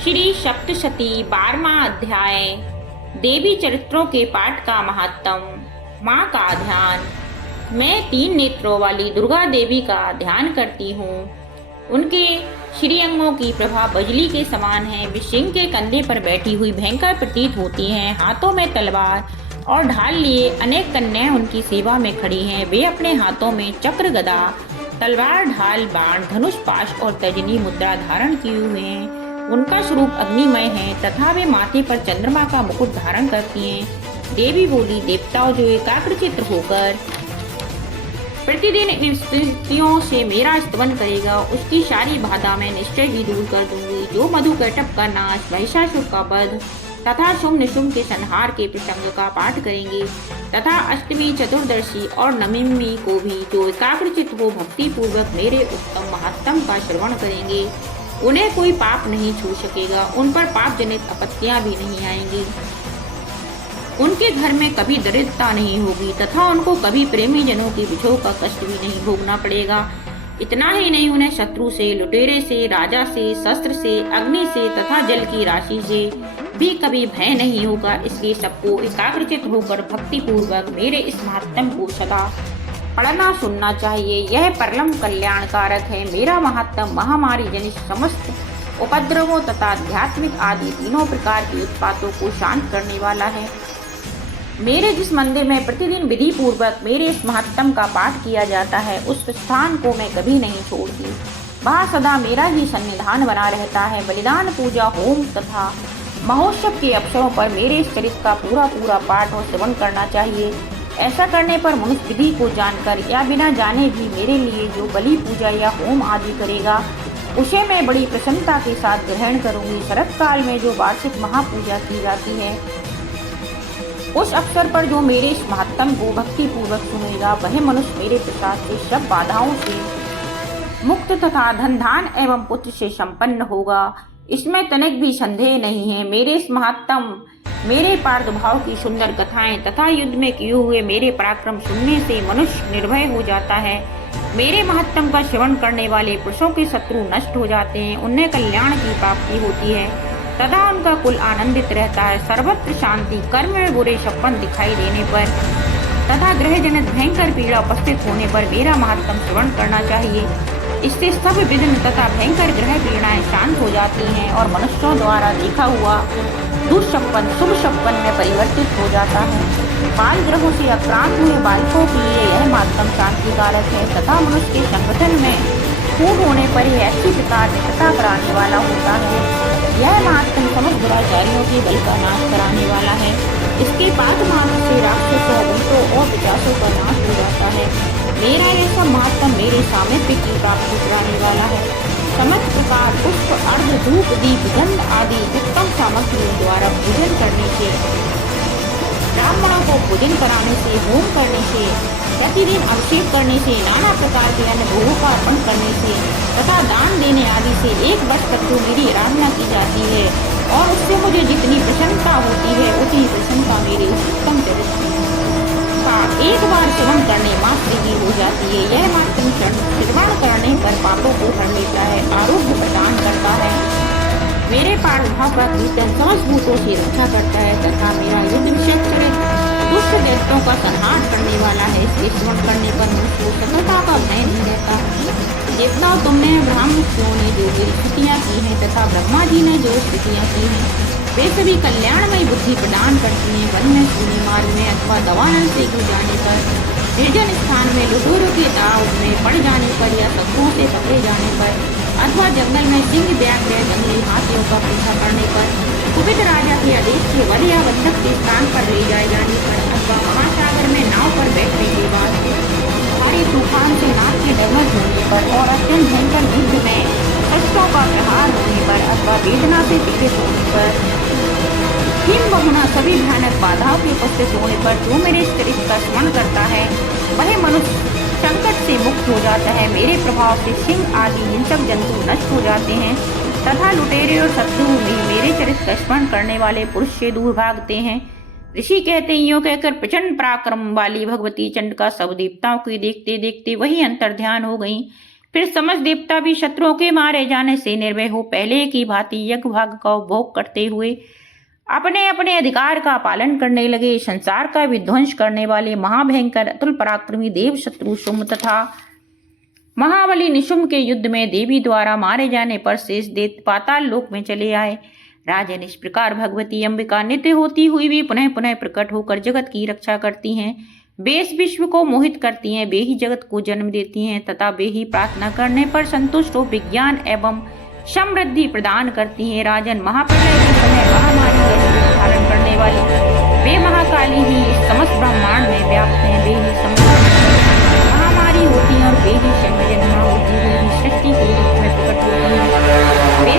श्री सप्तशती 12वां अध्याय। देवी चरित्रों के पाठ का महात्म। माँ का ध्यान। मैं 3 नेत्रों वाली दुर्गा देवी का ध्यान करती हूँ। उनके श्रीअंगों की प्रभा बजली के समान है। वे सिंह के कंधे पर बैठी हुई भयंकर प्रतीत होती हैं। हाथों में तलवार और ढाल लिए अनेक कन्याएं उनकी सेवा में खड़ी हैं। वे अपने हाथों में चक्र, गदा, तलवार, ढाल, बाण, धनुष, पाश और तर्जनी मुद्रा धारण किए हुए हैं। उनका स्वरूप अग्निमय है तथा वे माथे पर चंद्रमा का मुकुट धारण करती हैं। देवी बोली, देवताओं जो एकाग्रचित्त होकर प्रतिदिन इन स्तुतियों से मेरा स्तवन करेगा, उसकी सारी बाधा मैं निश्चय ही दूर कर दूंगी। जो मधुकैटभ का नाश, महिषासुर का वध तथा शुंभ निशुंभ के संहार के प्रसंग का पाठ करेंगे तथा अष्टमी, चतुर्दशी और नवमी को भी जो एकाग्रचित्त हो भक्ति पूर्वक मेरे उत्तम महात्म का श्रवण करेंगे, उन्हें कोई पाप नहीं छू सकेगा। उन पर पाप जनित आपत्तियां भी नहीं आएंगी। उनके घर में कभी दरिद्रता नहीं होगी तथा उनको कभी प्रेमी जनों की विछोह का कष्ट भी नहीं भोगना पड़ेगा। इतना ही नहीं, उन्हें शत्रु से, लुटेरे से, राजा से, शस्त्र से, अग्नि से तथा जल की राशि से भी कभी भय नहीं होगा। इसलिए सबको एकाग्रचित्त होकर भक्ति पूर्वक मेरे इस महात्म को सदा पढ़ना सुनना चाहिए। यह परम कल्याणकारक है। मेरा महात्म महामारी जनित समस्त उपद्रवों तथा आध्यात्मिक आदि तीनों प्रकार के उत्पातों को शांत करने वाला है। मेरे जिस मंदिर में प्रतिदिन विधि पूर्वक मेरे इस महात्म का पाठ किया जाता है, उस स्थान को मैं कभी नहीं छोड़ती। वहाँ सदा मेरा ही सन्निधान बना रहता है। बलिदान, पूजा, होम तथा महोत्सव के अवसरों पर मेरे इस चरित्र का पूरा पाठ और श्रवण करना चाहिए। ऐसा करने पर मनुष्य विधि को जानकर या बिना जाने भी मेरे लिए जो बलि, पूजा या होम आदि करेगा, उसे मैं बड़ी प्रसन्नता के साथ ग्रहण करूंगी। शरत काल में जो वार्षिक महापूजा की जाती है, उस अवसर पर जो मेरे इस महात्म को भक्ति पूर्वक सुनेगा, वह मनुष्य मेरे प्रसाद से सब बाधाओं से मुक्त तथा धन, धान एवं पुत्र से संपन्न होगा। इसमें तनिक भी संदेह नहीं है। मेरे इस महात्म, मेरे प्रादुर्भाव की सुंदर कथाएं तथा युद्ध में किए हुए मेरे पराक्रम सुनने से मनुष्य निर्भय हो जाता है। मेरे महात्म का श्रवण करने वाले पुरुषों के शत्रु नष्ट हो जाते हैं। उन्हें कल्याण की प्राप्ति होती है तथा उनका कुल आनंदित रहता है। सर्वत्र शांति। कर्म में बुरे सपन दिखाई देने पर तथा ग्रह जनित भयंकर पीड़ा उपस्थित होने पर मेरा महात्म श्रवण करना चाहिए। इससे सब विघ्न तथा भयंकर ग्रह पीड़ाएं शांत हो जाती हैं और मनुष्यों द्वारा देखा हुआ दुष्सपन शुभ सपन में परिवर्तित हो जाता है। बाल ग्रहों से आक्रांत हुए बालकों के लिए यह महात्म शांतिकारक है तथा मनुष्य के संगठन में खून होने पर यह अच्छी प्रकार निकटता कराने वाला होता है। यह महात्म समस्त दुराचारियों के बल का नाश कराने वाला है। इसके पाद मार्ग से राक्षसों, भूतों और पिशाचों का नाश हो जाता है। मेरा यह सब महात्म मेरे सामिप्य की प्राप्ति कराने वाला है। समस्त प्रकार पुष्प, अर्घ, धूप, दीप, गंध आदि उत्तम सामग्रियों द्वारा पूजन करने से, ब्राह्मणों को पूजन कराने से, होम करने से, प्रतिदिन अभिषेक करने से, नाना प्रकार के अन्य भोगों का अर्पण करने से तथा दान देने आदि से 1 वर्ष तक तो मेरी आराधना की जाती है और उससे मुझे जितनी प्रसन्नता होती है, उतनी प्रसन्नता मेरे उत्तम चरित्र का एक बार श्रवण करने मात्र ही हो जाती है। यह मात्र श्रवण करने पर पापों को हर लेता है, आरोग्य प्रदान करता है, मेरे प्रादुर्भाव का कीर्तन समस्त भूतों से रक्षा करता है तथा मेरा युद्ध विषयक चरित्र दुष्ट दैत्यों का संहार करने वाला है। इसके श्रवण करने पर मनुष्य को सफलता का भय नहीं रहता। देवताओं, तुमने ब्रह्मर्षियों ने जो स्तुतियाँ की हैं तथा ब्रह्मा जी ने जो स्तुतियाँ की हैं, वे सभी कल्याणमयी बुद्धि प्रदान करती हैं। वन में, सूने मार्ग में अथवा दवानल से गिर जाने पर, निर्जन स्थान में, लुटेरों के दाव में पड़ जाने पर या शत्रुओं से पकड़े जाने पर अथवा जंगल में सिंह, व्याघ्र, जंगली हाथियों का पीछा करने पर, कुपित राजा के आदेश से वन या बंधक के स्थान पर ले जाए जाने पर अथवा महासागर में नाव पर बैठने के बाद भारी तूफान से नाव के डगमग होने पर और अत्यंत भयंकर युद्ध में शस्त्रों का प्रहार होने पर अथवा वेदना से पीड़ित होने पर, बहुना सभी भयानक बाधाओं के उपस्थित होने पर जो मेरे चरित्र का स्मरण करता है, वह मनुष्य संकट से मुक्त हो जाता है। मेरे प्रभाव से सिंह आदि हिंसक जंतु नष्ट हो जाते हैं तथा लुटेरे और शत्रु भी मेरे चरित्र का स्मरण करने वाले पुरुष से दूर भागते हैं। ऋषि कहते हैं, यूं कहकर प्रचंड पराक्रम वाली भगवती चंडिका सब देवताओं को देखते देखते वही अंतर्ध्यान हो गई। फिर समस्त देवता भी शत्रुओं के मारे जाने से निर्भय हो पहले की भांति यज्ञ भाग का उपभोग करते हुए अपने अपने अधिकार का पालन करने लगे। संसार का विध्वंस करने वाले महाभयंकर अतुल पराक्रमी देव शत्रु शुम्भ तथा महाबली निशुम्भ के युद्ध में देवी द्वारा मारे जाने पर शेष दैत्य पाताल लोक में चले आए। राजन, इस प्रकार भगवती अंबिका नित्य होती हुई भी पुनः पुनः प्रकट होकर जगत की रक्षा करती हैं। वे इस विश्व को मोहित करती हैं, वे ही जगत को जन्म देती हैं तथा वे ही प्रार्थना करने पर संतुष्ट हो विज्ञान एवं समृद्धि प्रदान करती हैं। राजन, महाप्रलय के समय महामारी का रूप धारण करने वाली वे महाकाली ही इस समस्त ब्रह्मांड में व्याप्त हैं। वे ही समस्त महामारी होती हैं और वे ही जन्मा होती हुई सृष्टि के रूप में प्रकट होती हैं। वे